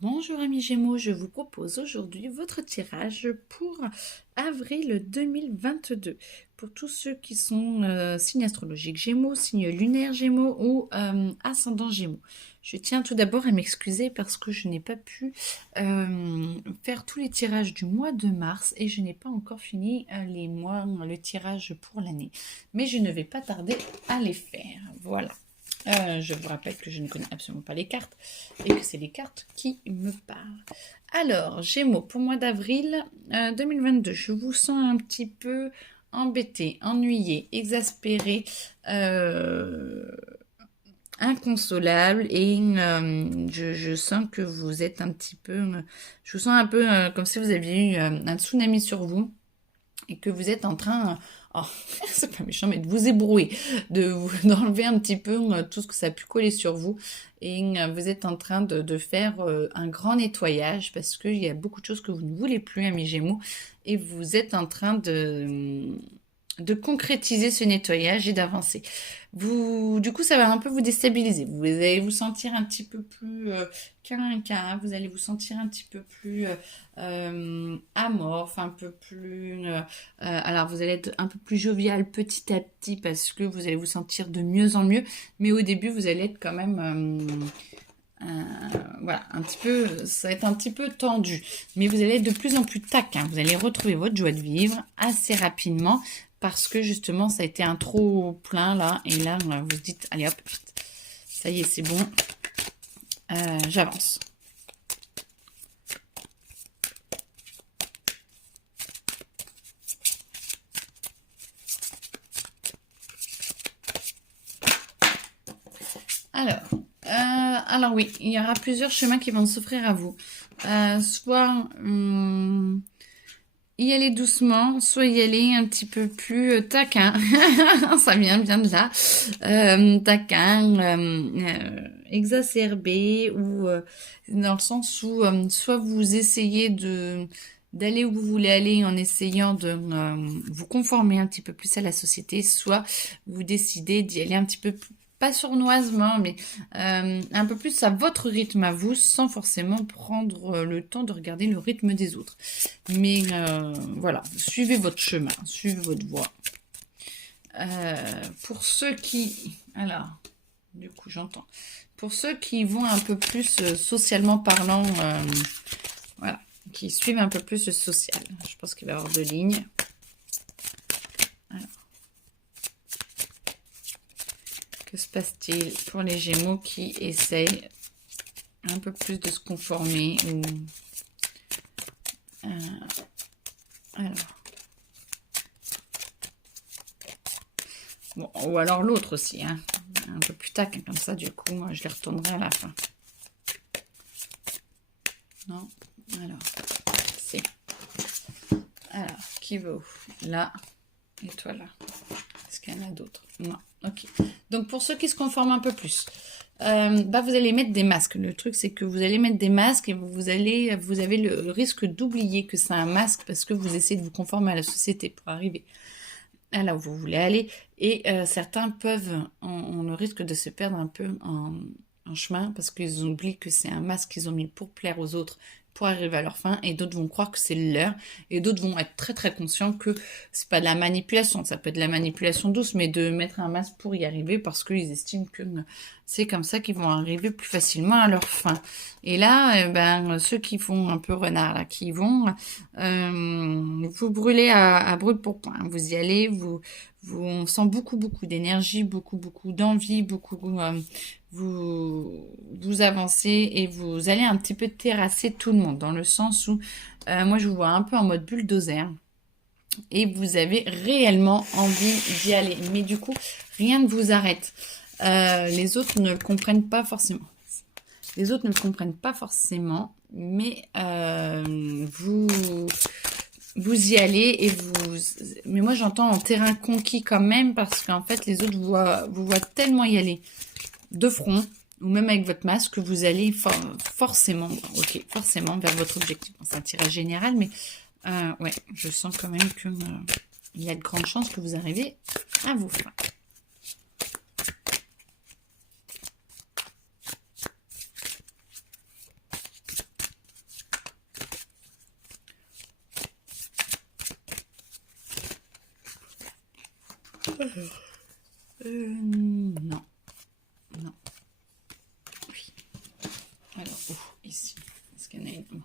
Bonjour amis Gémeaux, je vous propose aujourd'hui votre tirage pour avril 2022. Pour tous ceux qui sont signes astrologiques Gémeaux, signe lunaire Gémeaux ou ascendant Gémeaux. Je tiens tout d'abord à m'excuser parce que je n'ai pas pu faire tous les tirages du mois de mars et je n'ai pas encore fini le tirage pour l'année. Mais je ne vais pas tarder à les faire. Voilà. Je vous rappelle que je ne connais absolument pas les cartes et que c'est les cartes qui me parlent. Alors, Gémeaux, pour mois d'avril 2022, je vous sens un petit peu embêté, ennuyé, exaspéré, inconsolable et je sens que vous êtes un petit peu... je vous sens un peu comme si vous aviez eu un tsunami sur vous et que vous êtes en train, oh, c'est pas méchant, mais de vous ébrouer, d'enlever un petit peu tout ce que ça a pu coller sur vous. Et vous êtes en train de faire un grand nettoyage parce qu'il y a beaucoup de choses que vous ne voulez plus, amis Gémeaux. Et vous êtes en train de concrétiser ce nettoyage et d'avancer. Du coup, ça va un peu vous déstabiliser. Vous allez vous sentir un petit peu plus quinquin, vous allez vous sentir un petit peu plus amorphe, un peu plus... alors, vous allez être un peu plus jovial petit à petit parce que vous allez vous sentir de mieux en mieux. Mais au début, vous allez être quand même... voilà, un petit peu, ça va être un petit peu tendu, mais vous allez être de plus en plus taquin. Vous allez retrouver votre joie de vivre assez rapidement parce que justement, ça a été un trop plein là, et là, vous vous dites, allez hop, ça y est, c'est bon, j'avance. Alors oui, il y aura plusieurs chemins qui vont s'offrir à vous. Soit y aller doucement, soit y aller un petit peu plus taquin. Ça vient bien de là. Taquin, exacerbé, ou dans le sens où soit vous essayez d'aller où vous voulez aller en essayant de vous conformer un petit peu plus à la société, soit vous décidez d'y aller un petit peu plus, pas sournoisement, mais un peu plus à votre rythme à vous, sans forcément prendre le temps de regarder le rythme des autres. Mais voilà, suivez votre chemin, suivez votre voie. Pour ceux qui... Alors, du coup, j'entends. Pour ceux qui vont un peu plus socialement parlant, voilà, qui suivent un peu plus le social. Je pense qu'il va y avoir deux lignes. Alors. Que se passe-t-il pour les Gémeaux qui essayent un peu plus de se conformer ou... alors... Bon, ou alors l'autre aussi, hein. Un peu plus tac, comme ça, du coup, je les retournerai à la fin. Non. Alors, c'est... Alors, qui va où? Là. Et toi, là. Est-ce qu'il y en a d'autres? Non. Ok. Donc, pour ceux qui se conforment un peu plus, vous allez mettre des masques. Le truc, c'est que vous allez mettre des masques et vous avez le risque d'oublier que c'est un masque parce que vous essayez de vous conformer à la société pour arriver à là où vous voulez aller. Et certains ont le risque de se perdre un peu en chemin parce qu'ils oublient que c'est un masque qu'ils ont mis pour plaire aux autres, pour arriver à leur fin, et d'autres vont croire que c'est leur, et d'autres vont être très très conscients que c'est pas de la manipulation, ça peut être de la manipulation douce, mais de mettre un masque pour y arriver parce qu'ils estiment que c'est comme ça qu'ils vont arriver plus facilement à leur fin. Et là, ceux qui font un peu renard, là, qui vont vous brûler à brûle-pourpoint. Vous y allez, on sent beaucoup d'énergie, beaucoup d'envie, vous avancez et vous allez un petit peu terrasser tout le monde dans le sens où moi je vous vois un peu en mode bulldozer et vous avez réellement envie d'y aller, mais du coup rien ne vous arrête. Les autres ne le comprennent pas forcément. Les autres ne le comprennent pas forcément, mais vous y allez et mais moi j'entends en terrain conquis quand même parce qu'en fait les autres vous voient tellement y aller de front ou même avec votre masque que vous allez forcément vers votre objectif. C'est un tirage général, mais ouais, je sens quand même que il y a de grandes chances que vous arrivez à vos fins. Non. Non. Oui. Alors, ici. Est-ce qu'il y en a une?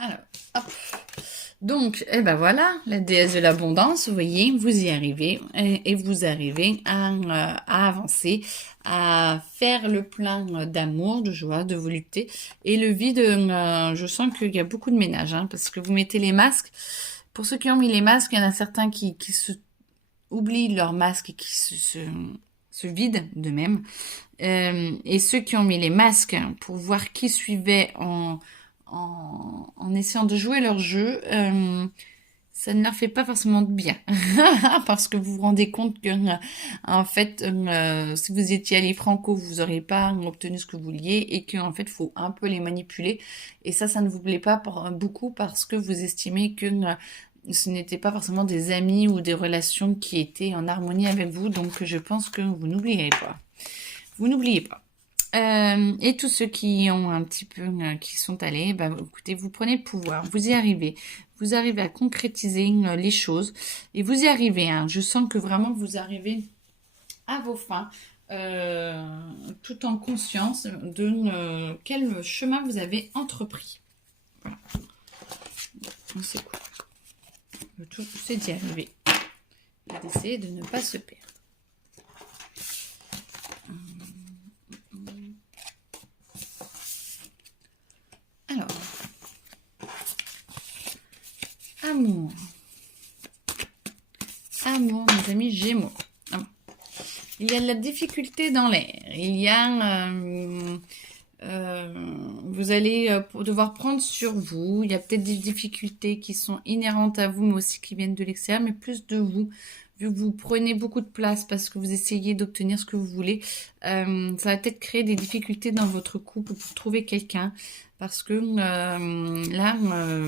Alors, hop. Donc, eh ben voilà, la déesse de l'abondance, vous voyez, vous y arrivez et vous arrivez à avancer, à faire le plein d'amour, de joie, de volupté. Et le vide, je sens qu'il y a beaucoup de ménage, hein, parce que vous mettez les masques. Pour ceux qui ont mis les masques, il y en a certains qui se oublient leur masque et qui se vident d'eux-mêmes. Et ceux qui ont mis les masques pour voir qui suivait en essayant de jouer leur jeu, ça ne leur fait pas forcément de bien. Parce que vous vous rendez compte que, en fait, si vous étiez allé franco, vous n'auriez pas obtenu ce que vous vouliez et qu'en fait, il faut un peu les manipuler. Et ça ne vous plaît pas beaucoup parce que vous estimez que ce n'étaient pas forcément des amis ou des relations qui étaient en harmonie avec vous. Donc, je pense que vous n'oublierez pas. Vous n'oubliez pas. Et tous ceux qui ont un petit peu, qui sont allés, bah, écoutez, vous prenez le pouvoir, vous y arrivez. Vous arrivez à concrétiser les choses et vous y arrivez. Hein. Je sens que vraiment vous arrivez à vos fins, tout en conscience de quel chemin vous avez entrepris. Voilà. C'est cool. Le tout, c'est d'y arriver et d'essayer de ne pas se perdre. Alors, amour. Amour, mes amis Gémeaux. Il y a de la difficulté dans l'air. Il y a... vous allez devoir prendre sur vous. Il y a peut-être des difficultés qui sont inhérentes à vous, mais aussi qui viennent de l'extérieur, mais plus de vous. Vu que vous prenez beaucoup de place parce que vous essayez d'obtenir ce que vous voulez, ça va peut-être créer des difficultés dans votre couple pour trouver quelqu'un. Parce que là,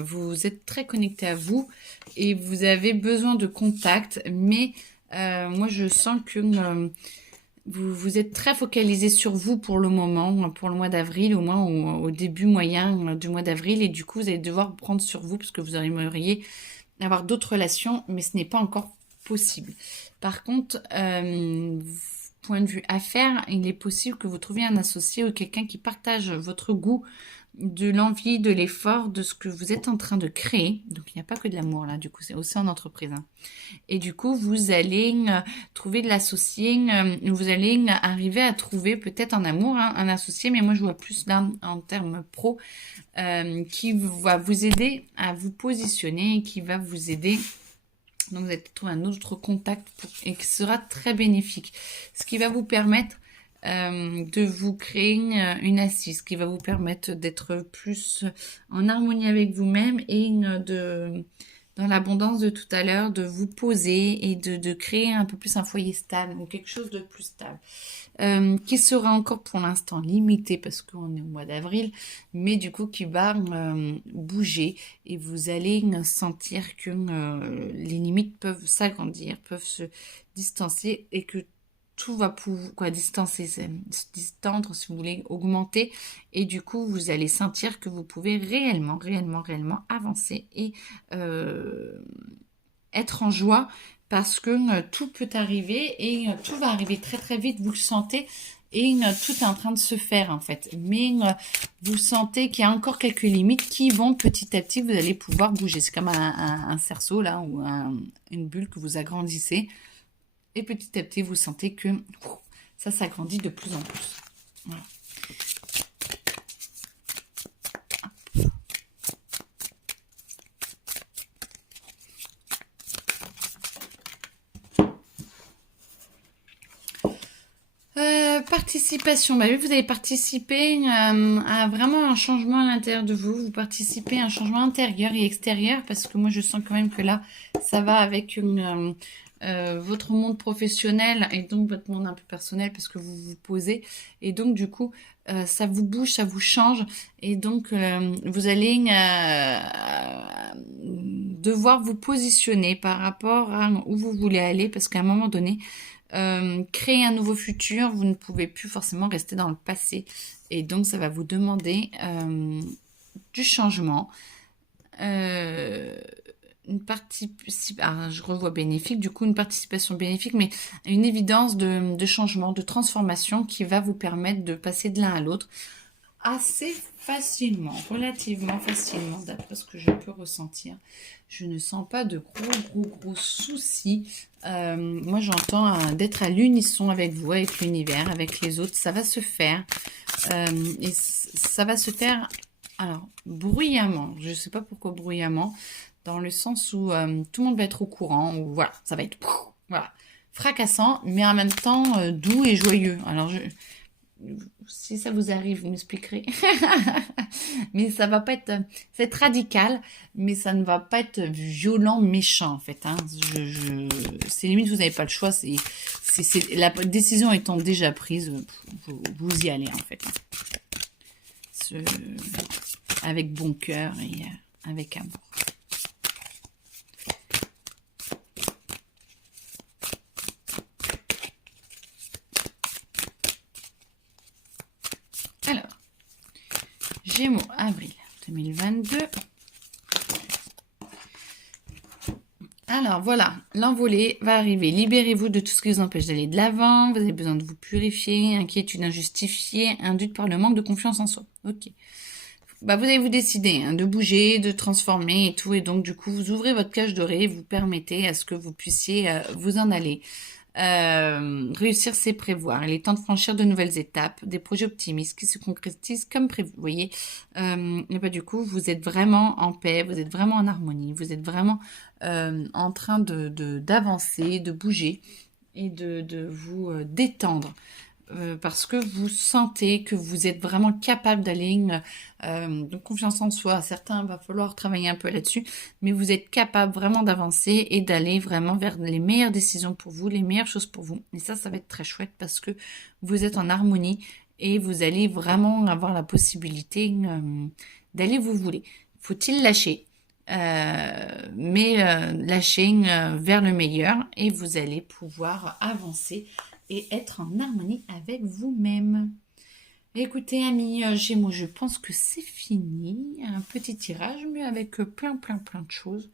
vous êtes très connecté à vous et vous avez besoin de contact. Mais moi, je sens que vous êtes très focalisé sur vous pour le moment, pour le mois d'avril, au moins au début moyen du mois d'avril. Et du coup, vous allez devoir prendre sur vous parce que vous aimeriez avoir d'autres relations, mais ce n'est pas encore possible. Par contre, point de vue affaires, il est possible que vous trouviez un associé ou quelqu'un qui partage votre goût, de l'envie, de l'effort, de ce que vous êtes en train de créer. Donc, il n'y a pas que de l'amour là, du coup, c'est aussi en entreprise. Hein. Et du coup, vous allez trouver de l'associé, vous allez arriver à trouver peut-être en amour un associé, mais moi je vois plus là en termes pro, qui va vous aider à vous positionner, qui va vous aider. Donc vous allez trouver un autre contact et qui sera très bénéfique. Ce qui va vous permettre de vous créer une assise, qui va vous permettre d'être plus en harmonie avec vous-même et dans l'abondance de tout à l'heure, de vous poser et de créer un peu plus un foyer stable ou quelque chose de plus stable. Qui sera encore pour l'instant limité parce qu'on est au mois d'avril, mais du coup qui va bouger et vous allez sentir que les limites peuvent s'agrandir, peuvent se distancer et que tout va pouvoir distancer, se distendre si vous voulez, augmenter et du coup vous allez sentir que vous pouvez réellement avancer et être en joie parce que tout peut arriver et tout va arriver très très vite, vous le sentez et tout est en train de se faire en fait. Mais vous sentez qu'il y a encore quelques limites qui vont petit à petit, vous allez pouvoir bouger. C'est comme un cerceau là ou une bulle que vous agrandissez et petit à petit vous sentez que ça s'agrandit de plus en plus. Voilà. Participation, bah oui, vous allez participer à vraiment un changement à l'intérieur de vous, vous participez à un changement intérieur et extérieur, parce que moi je sens quand même que là, ça va avec votre monde professionnel et donc votre monde un peu personnel, parce que vous vous posez, et donc du coup, ça vous bouge, ça vous change, et donc vous allez devoir vous positionner par rapport à où vous voulez aller, parce qu'à un moment donné, créer un nouveau futur, vous ne pouvez plus forcément rester dans le passé. Et donc, ça va vous demander du changement. Une participation, je revois bénéfique, du coup une participation bénéfique, mais une évidence de changement, de transformation qui va vous permettre de passer de l'un à l'autre assez facilement, relativement facilement, d'après ce que je peux ressentir. Je ne sens pas de gros soucis. Moi, j'entends d'être à l'unisson avec vous, avec l'univers, avec les autres. Ça va se faire. Et ça va se faire, alors, bruyamment. Je ne sais pas pourquoi bruyamment, dans le sens où tout le monde va être au courant, ou voilà, ça va être voilà, fracassant, mais en même temps doux et joyeux. Alors, si ça vous arrive, vous m'expliquerez. Mais ça va pas être, c'est radical, mais ça ne va pas être violent, méchant en fait. Hein. C'est limite, vous n'avez pas le choix. La décision étant déjà prise, vous y allez en fait. Avec bon cœur et avec amour. Alors, Gémeaux, avril 2022. Alors voilà, l'envolée va arriver. Libérez-vous de tout ce qui vous empêche d'aller de l'avant. Vous avez besoin de vous purifier, inquiétude injustifiée, induite par le manque de confiance en soi. Ok. Bah, vous allez vous décider de bouger, de transformer et tout. Et donc, du coup, vous ouvrez votre cage dorée, vous permettez à ce que vous puissiez vous en aller. Réussir, c'est prévoir. Il est temps de franchir de nouvelles étapes, des projets optimistes qui se concrétisent comme prévu. Vous voyez, et bah, du coup, vous êtes vraiment en paix, vous êtes vraiment en harmonie, vous êtes vraiment en train d'avancer, de bouger et de vous détendre. Parce que vous sentez que vous êtes vraiment capable d'aller de confiance en soi. Certains, va falloir travailler un peu là-dessus, mais vous êtes capable vraiment d'avancer et d'aller vraiment vers les meilleures décisions pour vous, les meilleures choses pour vous. Et ça va être très chouette parce que vous êtes en harmonie et vous allez vraiment avoir la possibilité d'aller où vous voulez. Faut-il lâcher mais lâcher vers le meilleur et vous allez pouvoir avancer et être en harmonie avec vous-même. Écoutez, amis Gémeaux, je pense que c'est fini. Un petit tirage, mais avec plein de choses.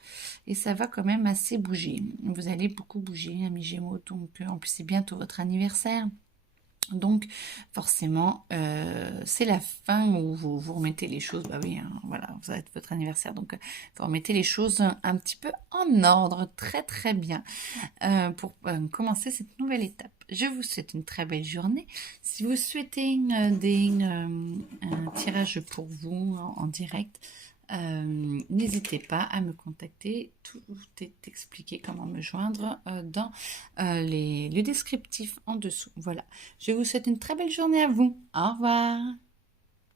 Et ça va quand même assez bouger. Vous allez beaucoup bouger, amis Gémeaux. Donc, en plus, c'est bientôt votre anniversaire. Donc, forcément, c'est la fin où vous remettez les choses. Bah oui, hein, voilà, ça va être votre anniversaire. Donc, vous remettez les choses un petit peu en ordre. Très bien. Pour commencer cette nouvelle étape. Je vous souhaite une très belle journée. Si vous souhaitez un tirage pour vous en direct, n'hésitez pas à me contacter. Tout est expliqué comment me joindre dans le descriptif en dessous. Voilà. Je vous souhaite une très belle journée à vous. Au revoir.